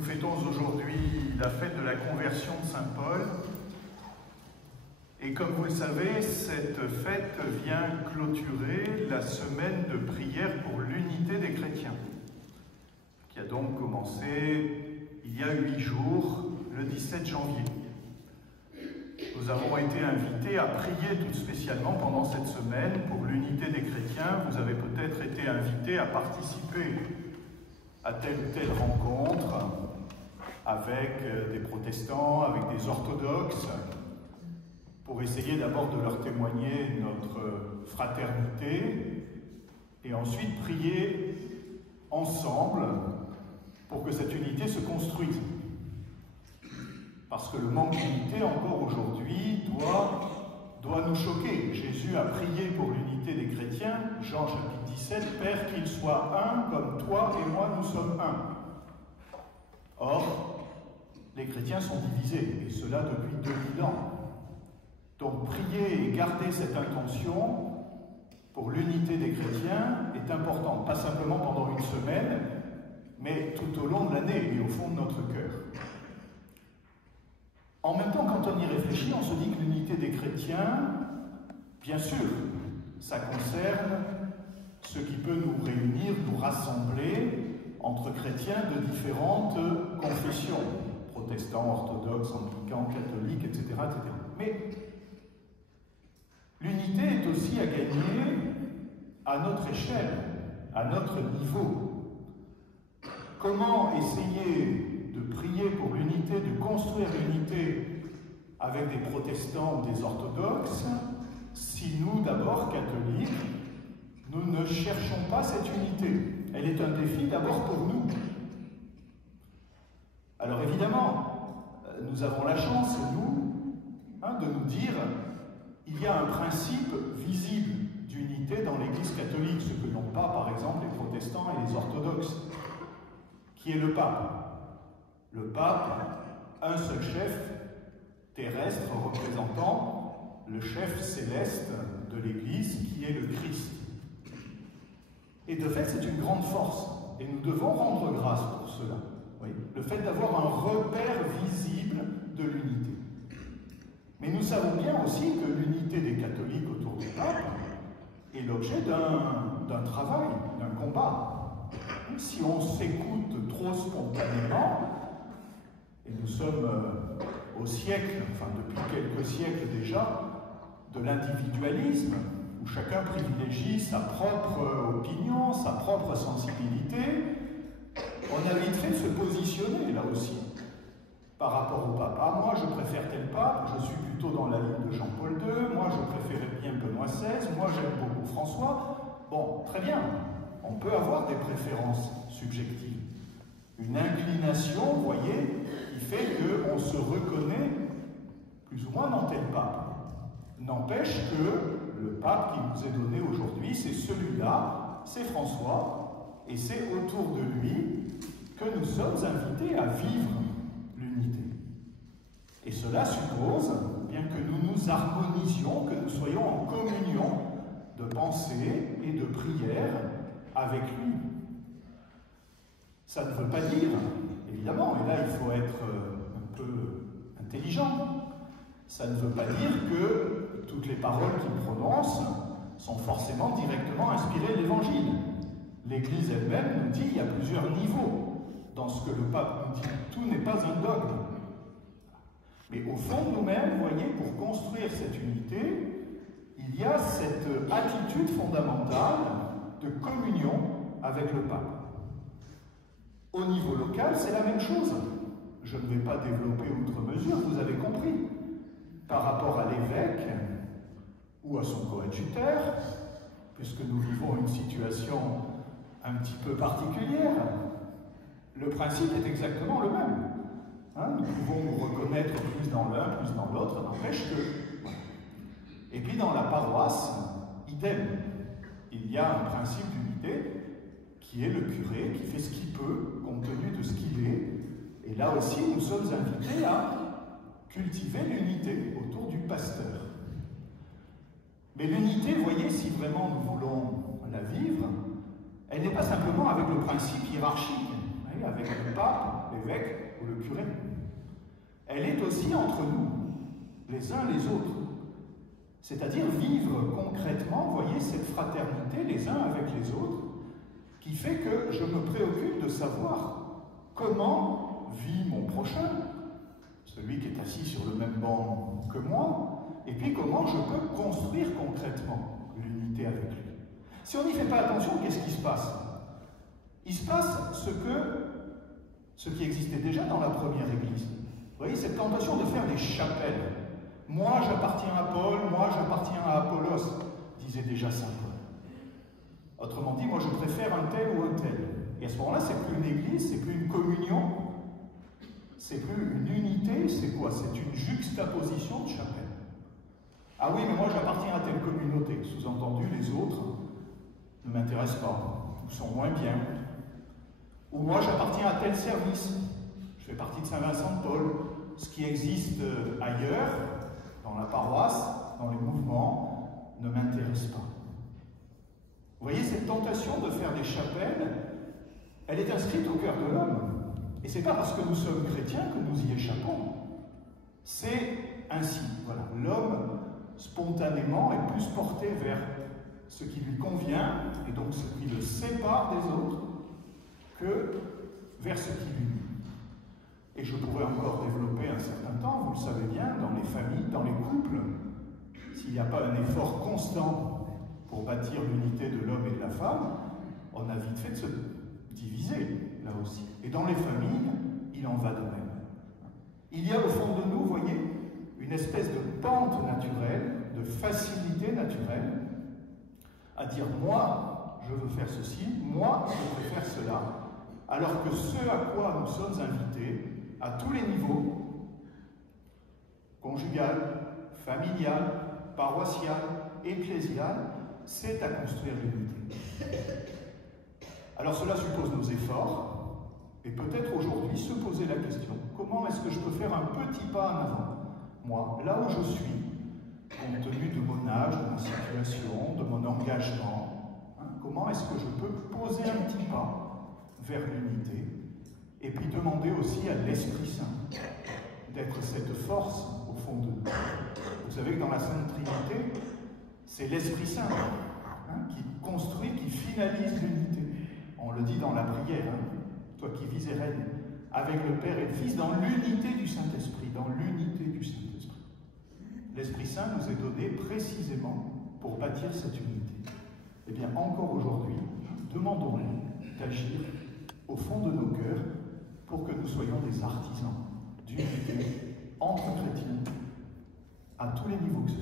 Nous fêtons aujourd'hui la fête de la conversion de Saint Paul. Et comme vous le savez, cette fête vient clôturer la semaine de prière pour l'unité des chrétiens, qui a donc commencé il y a 8 jours, le 17 janvier. Nous avons été invités à prier tout spécialement pendant cette semaine pour l'unité des chrétiens. Vous avez peut-être été invités à participer à telle ou telle rencontre avec des protestants, avec des orthodoxes, pour essayer d'abord de leur témoigner notre fraternité et ensuite prier ensemble pour que cette unité se construise. Parce que le manque d'unité, encore aujourd'hui, doit nous choquer. Jésus a prié pour l'unité des chrétiens, Jean chapitre 17, « Père, qu'ils soient un, comme toi et moi, nous sommes un. » Or, les chrétiens sont divisés, et cela depuis 2000 ans. Donc, prier et garder cette intention pour l'unité des chrétiens est important, pas simplement pendant une semaine, mais tout au long de l'année et au fond de notre cœur. En même temps, quand on y réfléchit, on se dit que l'unité des chrétiens, bien sûr, ça concerne ce qui peut nous réunir, nous rassembler entre chrétiens de différentes confessions, protestants, orthodoxes, anglicans, catholiques, etc., etc. Mais l'unité est aussi à gagner à notre échelle, à notre niveau. Comment essayer de prier pour l'unité, de construire l'unité avec des protestants ou des orthodoxes, si nous, d'abord catholiques, nous ne cherchons pas cette unité? Elle est un défi d'abord pour nous. Alors évidemment, nous avons la chance, nous, de nous dire, il y a un principe visible d'unité dans l'Église catholique, ce que n'ont pas, par exemple, les protestants et les orthodoxes, qui est le pape. Le pape, un seul chef terrestre représentant le chef céleste de l'Église, qui est le Christ. Et de fait, c'est une grande force, et nous devons rendre grâce pour cela. Oui, le fait d'avoir un repère visible de l'unité. Mais nous savons bien aussi que l'unité des catholiques autour du pape est l'objet d'un travail, d'un combat. Si on s'écoute trop spontanément, et nous sommes au siècle, enfin depuis quelques siècles déjà, de l'individualisme, où chacun privilégie sa propre opinion, sa propre sensibilité, on a vite fait de se positionner là aussi, par rapport au pape. Ah, moi je préfère tel pape, je suis plutôt dans la ligne de Jean-Paul II, moi je préférais bien Benoît XVI, moi j'aime beaucoup François. Bon, très bien, on peut avoir des préférences subjectives. Une inclination, vous voyez, qui fait qu'on se reconnaît plus ou moins dans tel pape. N'empêche que le pape qui nous est donné aujourd'hui, c'est celui-là, c'est François, et c'est autour de lui que nous sommes invités à vivre l'unité. Et cela suppose bien que nous nous harmonisions, que nous soyons en communion de pensée et de prière avec lui. Ça ne veut pas dire, évidemment, et là il faut être un peu intelligent, ça ne veut pas dire que toutes les paroles qu'il prononce sont forcément directement inspirées de l'Évangile. L'Église elle-même nous dit qu'il y a plusieurs niveaux dans ce que le pape nous dit. Tout n'est pas un dogme. Mais au fond de nous-mêmes, vous voyez, pour construire cette unité, il y a cette attitude fondamentale de communion avec le pape. Au niveau local, c'est la même chose. Je ne vais pas développer outre mesure, vous avez compris. Par rapport à l'évêque ou à son coadjuteur, puisque nous vivons une situation un petit peu particulière, le principe est exactement le même. Nous pouvons nous reconnaître plus dans l'un, plus dans l'autre, n'empêche que... Et puis dans la paroisse, idem. Il y a un principe d'unité qui est le curé, qui fait ce qu'il peut, compte tenu de ce qu'il est. Et là aussi, nous sommes invités à cultiver l'unité autour du pasteur. Mais l'unité, vous voyez, si vraiment nous voulons la vivre, elle n'est pas simplement avec le principe hiérarchique. compris, avec le pape, l'évêque ou le curé. Elle est aussi entre nous, les uns les autres. C'est-à-dire vivre concrètement, vous voyez, cette fraternité les uns avec les autres, qui fait que je me préoccupe de savoir comment vit mon prochain, celui qui est assis sur le même banc que moi, et puis comment je peux construire concrètement l'unité avec lui. Si on n'y fait pas attention, qu'est-ce qui se passe? Il se passe ce qui existait déjà dans la première Église. Vous voyez, cette tentation de faire des chapelles. Moi, j'appartiens à Paul, moi, j'appartiens à Apollos, disait déjà saint Paul. Autrement dit, moi, je préfère un tel ou un tel. Et à ce moment-là, c'est plus une église, c'est plus une communion, c'est plus une unité, c'est quoi? C'est une juxtaposition de chapelle. Ah oui, mais moi, j'appartiens à telle communauté. Sous-entendu, les autres ne m'intéressent pas, ou sont moins bien. Ou moi, j'appartiens à tel service. Je fais partie de Saint-Vincent de Paul. Ce qui existe ailleurs, dans la paroisse, dans les mouvements, ne m'intéresse pas. Vous voyez, cette tentation de faire des chapelles, elle est inscrite au cœur de l'homme. Et ce n'est pas parce que nous sommes chrétiens que nous y échappons. C'est ainsi. Voilà. L'homme, spontanément, est plus porté vers ce qui lui convient, et donc ce qui le sépare des autres, que vers ce qui l'unit. Et je pourrais encore développer un certain temps, vous le savez bien, dans les familles, dans les couples, s'il n'y a pas un effort constant pour bâtir l'unité de l'homme et de la femme, on a vite fait de se diviser, là aussi. Et dans les familles, il en va de même. Il y a au fond de nous, vous voyez, une espèce de pente naturelle, de facilité naturelle, à dire « moi, je veux faire ceci, moi, je veux faire cela », alors que ce à quoi nous sommes invités, à tous les niveaux, conjugal, familial, paroissial, ecclésial, c'est à construire l'unité. Alors cela suppose nos efforts, et peut-être aujourd'hui se poser la question, comment est-ce que je peux faire un petit pas en avant? Moi, là où je suis, compte tenu de mon âge, de ma situation, de mon engagement, comment est-ce que je peux poser un petit pas vers l'unité? Et puis demander aussi à l'Esprit Saint d'être cette force au fond de nous. Vous savez que dans la Sainte Trinité, c'est l'Esprit Saint qui construit, qui finalise l'unité. On le dit dans la prière, toi qui vis et règnes avec le Père et le Fils dans l'unité du Saint-Esprit, dans l'unité du Saint-Esprit. L'Esprit Saint nous est donné précisément pour bâtir cette unité. Eh bien, encore aujourd'hui, demandons-lui d'agir au fond de nos cœurs pour que nous soyons des artisans d'unité entre chrétiens à tous les niveaux que ce